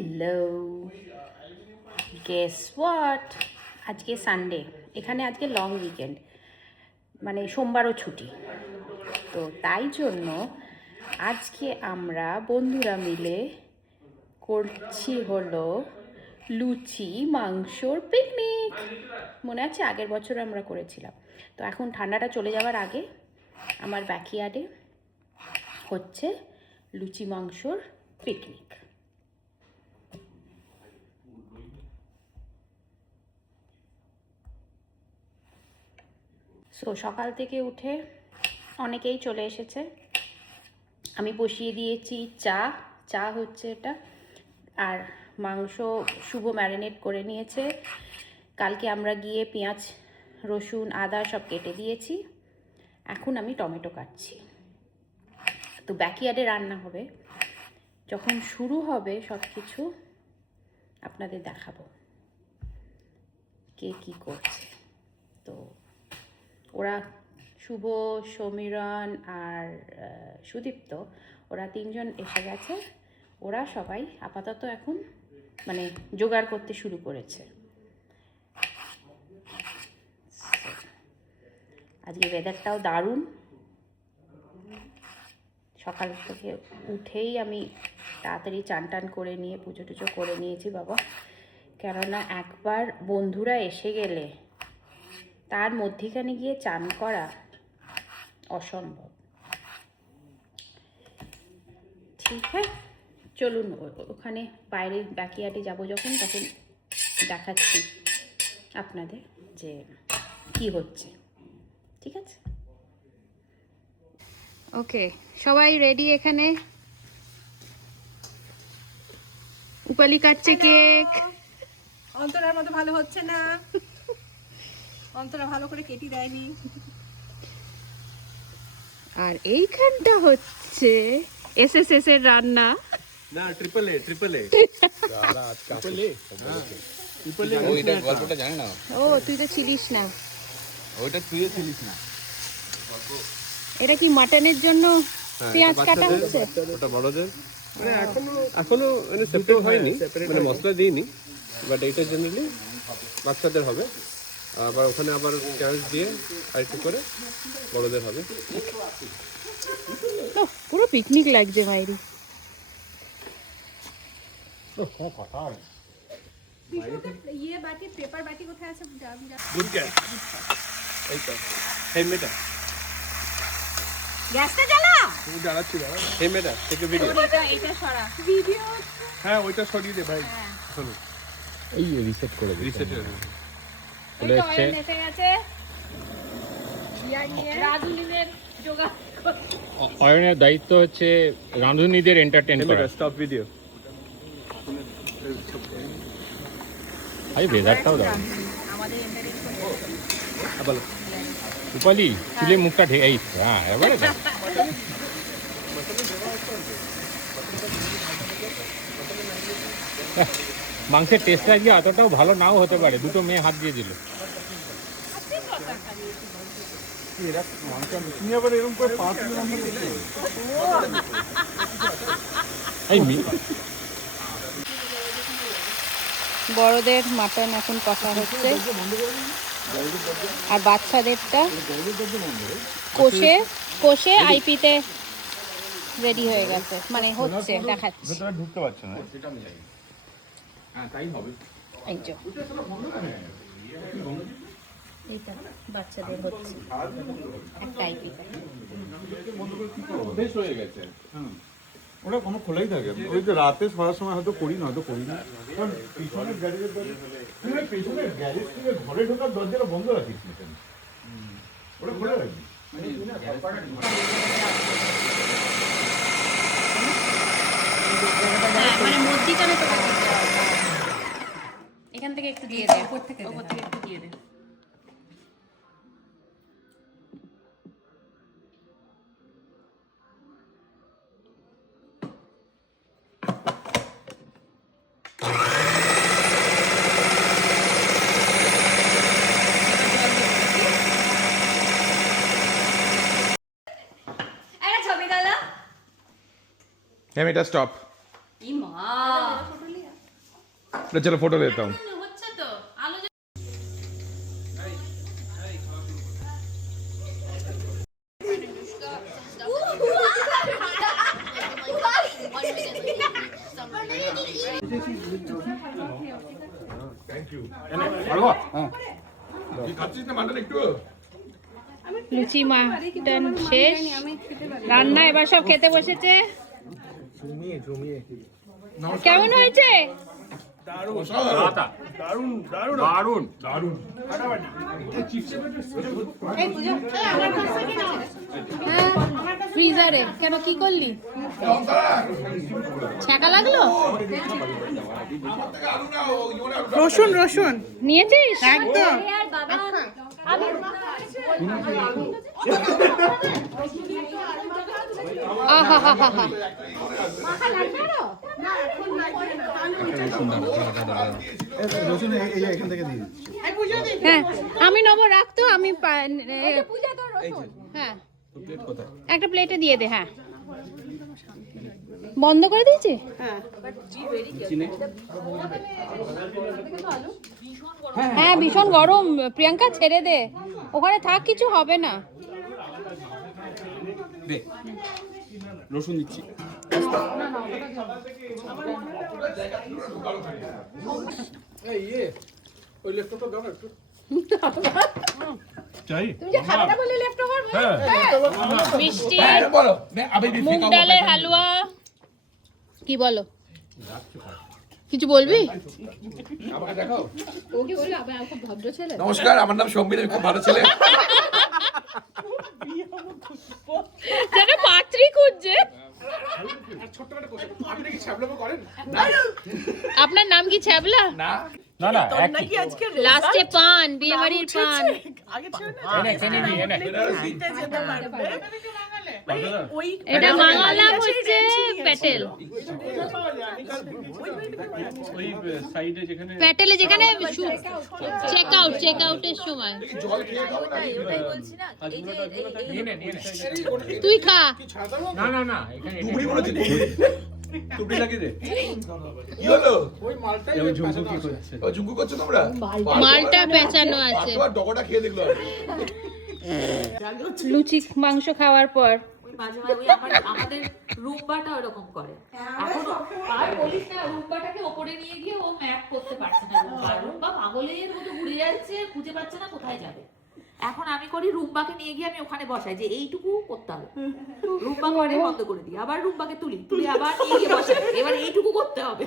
Hello, guess what, আজকে Sunday, এখানে আজকে লং উইকেন্ড, মানে সোমবারও ছুটি। তো তাই জন্য আজকে আমরা বন্ধুরা মিলে করছি হলো লুচি মাংসর পিকনিক। মনে আছে আগের বছর আমরা করেছিলাম। তো এখন ঠান্ডাটা চলে যাওয়ার আগে আমার ব্যাকইয়ার্ডে হচ্ছে লুচি মাংসর পিকনিক। সো সকাল থেকে উঠে অনেকেই চলে এসেছে। আমি বসিয়ে দিয়েছি চা হচ্ছে এটা, আর মাংস শুভ ম্যারিনেট করে নিয়েছে। কালকে আমরা গিয়ে পেঁয়াজ রসুন আদা সব কেটে দিয়েছি। এখন আমি টমেটো কাটছি। তো ব্যাকইয়ার্ডে রান্না হবে, যখন শুরু হবে সব কিছু আপনাদের দেখাবো কে কী করছে। তো ওরা শুভ, সমীরণ আর সুদীপ্ত, ওরা তিনজন এসে গেছে। ওরা সবাই আপাতত এখন মানে জোগাড় করতে শুরু করেছে। আজকে ওয়েদারটাও দারুণ। সকাল থেকে উঠেই আমি তাড়াতাড়ি চান টান করে নিয়ে পুজো টুজো করে নিয়েছি বাবা, কেননা একবার বন্ধুরা এসে গেলে তার মধ্যেখানে গিয়ে চান করা অসম্ভব। ঠিক হ্যাঁ, চলুন ওখানে বাইরে ব্যাকইয়ার্ডে যাবো যখন, তখন দেখাচ্ছি আপনাদের যে কি হচ্ছে। ঠিক আছে, ওকে, সবাই রেডি। এখানে উপালি কাটছে কেক। অন্তরার মতো ভালো হচ্ছে না, অন্তরা ভালো করে কেটে দেয়নি। আর এইখানটা হচ্ছে এসএসএস এর রান্না। না, ট্রিপল এ ওইটা গল্পটা জানে না। ও তুই তো ছিলিস না, ওইটা তুইও ছিলিস না। এটা কি মাটনের জন্য পেঁয়াজ কাটা হচ্ছে? ওটা বড়দের মানে এখনো মানে সেপারেট হয়নি, মানে মশলা দিইনি, বাট এইটা জেনারেলি বাচ্চাদের হবে। আবার ওখানে আবার পেঁয়াজ দিয়ে আর একটু করে বড়দের হবে। তো পুরো পিকনিক লাগছে মাইরি। ইয়ে বাটি, পেপার বাটি কোথায় আছে? গুড গ্যাস, এই তো এই মেটা গ্যাসটা জ্বালা। তুমি জ্বালাচ্ছি না, এই মেটা থেকে ভিডিও। এটা সরা ভিডিও। হ্যাঁ, ওইটা সরিয়ে দে ভাই। শোনো, এই রিসেট করে দে। রিসেট এই তো অয়েল এসে গেছে। রাধুনিদের জোগাড়। অয়নের দায়িত্ব হচ্ছে রাঁধুনিদের এন্টারটেইন করা। Stop video. আরে ভেজারটাও দাও। আমাদের এন্টারটেইন করতে। বলো উপালি চুলে মুখটা ঢেকে, এই হ্যাঁ এবারে দাও। মাংসের টেস্টটা আজকে অতটাও ভালো নাও হতে পারে, দুটো মেয়ে হাত দিয়ে দিল। বড়দের মাটন এখন কষা হচ্ছে, আর বাচ্চাদেরটা কষে কষে আইপিতে রেডি হয়ে গেছে, মানে হচ্ছে দেখাচ্ছি। ঢুকতে পারছো না, হ্যাঁ তাই হবে। এই যে এইটা বাচ্চাদের হচ্ছে একটা আইপিতে। বেশ হয়ে গেছে। ওটা কোনো খোলাই থাকে, ওই যে রাতে সরার সময় হয়তো করি না, হয়তো করি না, কারণ পিছনের গ্যারেজের পেছনের গ্যারেজ থেকে ঘরে ঢোকার দরজাটা বন্ধ রাখিস না কেন? ওটা খোলা রাখবি। মানে মধ্যিখানে তো এখান থেকে একটু দিয়ে দে, ওপর থেকে একটু দিয়ে দে। ক্যামেরাটা স্টপ। ই মা, চলো ফটো लेता हूँ। হচ্ছে তো আলো লুচি মাটন শেষ, রান্না এবার সব খেতে বসেছে। কেমন হয়েছে? ফ্রিজারে কেন, কি করলি? ছ্যাঁকা লাগলো? রসুন নিয়েছিস? একদম। আহাহাহাহা। হ্যাঁ আমি নেবো, রাখতো আমি হ্যাঁ একটা প্লেটে দিয়ে দে। হ্যাঁ বন্ধ করে দিয়েছি। হ্যাঁ ভীষণ গরম, প্রিয়াঙ্কা ছেড়ে দে, ওখানে থাক, কিছু হবে না। রসুন দিচ্ছি। মিষ্টি, মুগ ডালের হালুয়া। কি বলো, কিছু বলবি? নমস্কার, আমার নাম সম্বিত, আমি খুব ভালো ছেলে। যেন পাত্রী খুঁজছে। আপনার নাম কি ছ্যাবলা? না না না লাস্টে পান, বিয়ে বাড়ির পান। এটা বাংলা হচ্ছে প্যাটেল। প্যাটেলে যেখানে চেক আউটের সময় তুই খা। না না না এখানে তুবড়ি বলেছি, তুবড়ি লাগিয়ে দে। কি হলো? ও ঝুঁকু করছো তোমরা? মালটা পেঁচানো আছে। তোমার ডগটা খেয়ে দেখলো। লুচি মাংস খাওয়ার পর মাঝে মাঝে ওই আমাদের রুম্বাটা ওরকম করে। এখন আর বলিস না, রুম্বাটাকে ওপরে নিয়ে গিয়ে ও ম্যাপ করতে পারছে না। রুম্বা পাগলের মতো ঘুরে যাচ্ছে, খুঁজে পাচ্ছে না কোথায় যাবে। এখন আমি করি, রুম্বাকে নিয়ে গিয়ে আমি ওখানে বসাই যে এইটুকু করতে হবে। রুম্বা করে বন্ধ করে দিই, আবার রুম্বাকে তুলি আবার নিয়ে গিয়ে বসাই, এবার এইটুকু করতে হবে।